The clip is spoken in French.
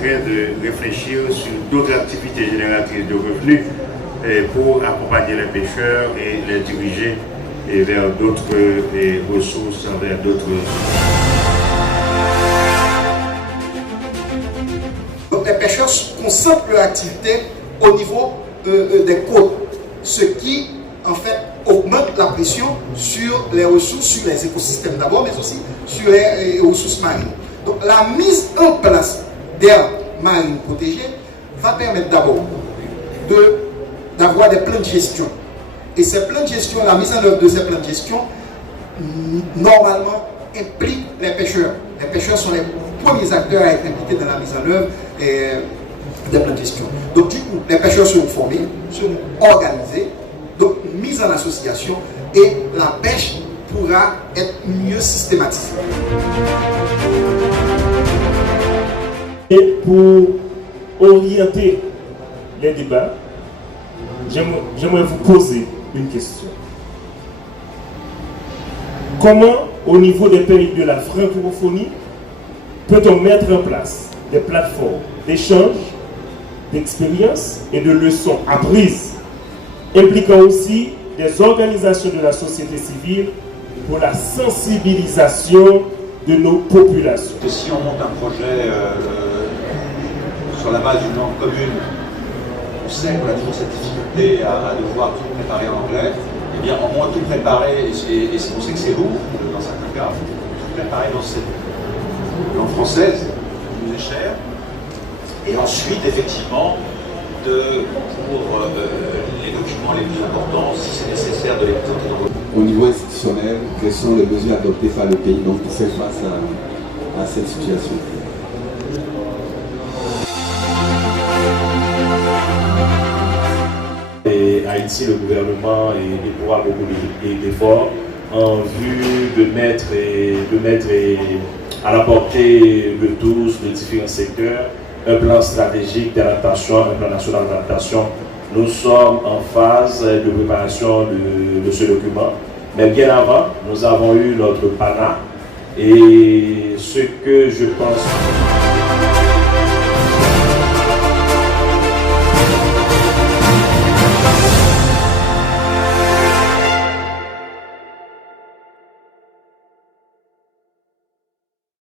train de réfléchir sur d'autres activités génératrices de revenus pour accompagner les pêcheurs et les diriger vers d'autres ressources, vers d'autres... Donc les pêcheurs concentrent leur activité au niveau des côtes, ce qui en fait augmente la pression sur les ressources, sur les écosystèmes d'abord, mais aussi sur les ressources marines. Donc la mise en place d'aires marines protégées va permettre d'abord d'avoir des plans de gestion. Et ces plans de gestion, la mise en œuvre de ces plans de gestion, normalement, implique les pêcheurs. Les pêcheurs sont les premiers acteurs à être impliqués dans la mise en œuvre des plans de gestion. Donc du coup, les pêcheurs seront formés, seront organisés, donc mise en association, et la pêche pourra être mieux systématisée. Et pour orienter les débats, j'aimerais vous poser une question. Comment, au niveau des pays de la francophonie, peut-on mettre en place des plateformes d'échange, d'expériences et de leçons apprises, impliquant aussi des organisations de la société civile pour la sensibilisation de nos populations? Si on monte un projet sur la base d'une langue commune, on sait qu'on a toujours cette difficulté à devoir tout préparer en anglais. Eh bien, au moins tout préparer, et on sait que c'est lourd dans certains cas, tout préparer dans cette langue française, qui nous est chère. Et ensuite, effectivement, pour les documents les plus importants, si c'est nécessaire, de les présenter dans votre... Au niveau institutionnel, quelles sont les mesures adoptées par le pays donc, pour faire face à cette situation? Et Haïti, le gouvernement déploie beaucoup d'efforts en vue de mettre à la portée de tous, de différents secteurs, un plan stratégique d'adaptation, un plan national d'adaptation. Nous sommes en phase de préparation de ce document. Mais bien avant, nous avons eu notre PANA et ce que je pense...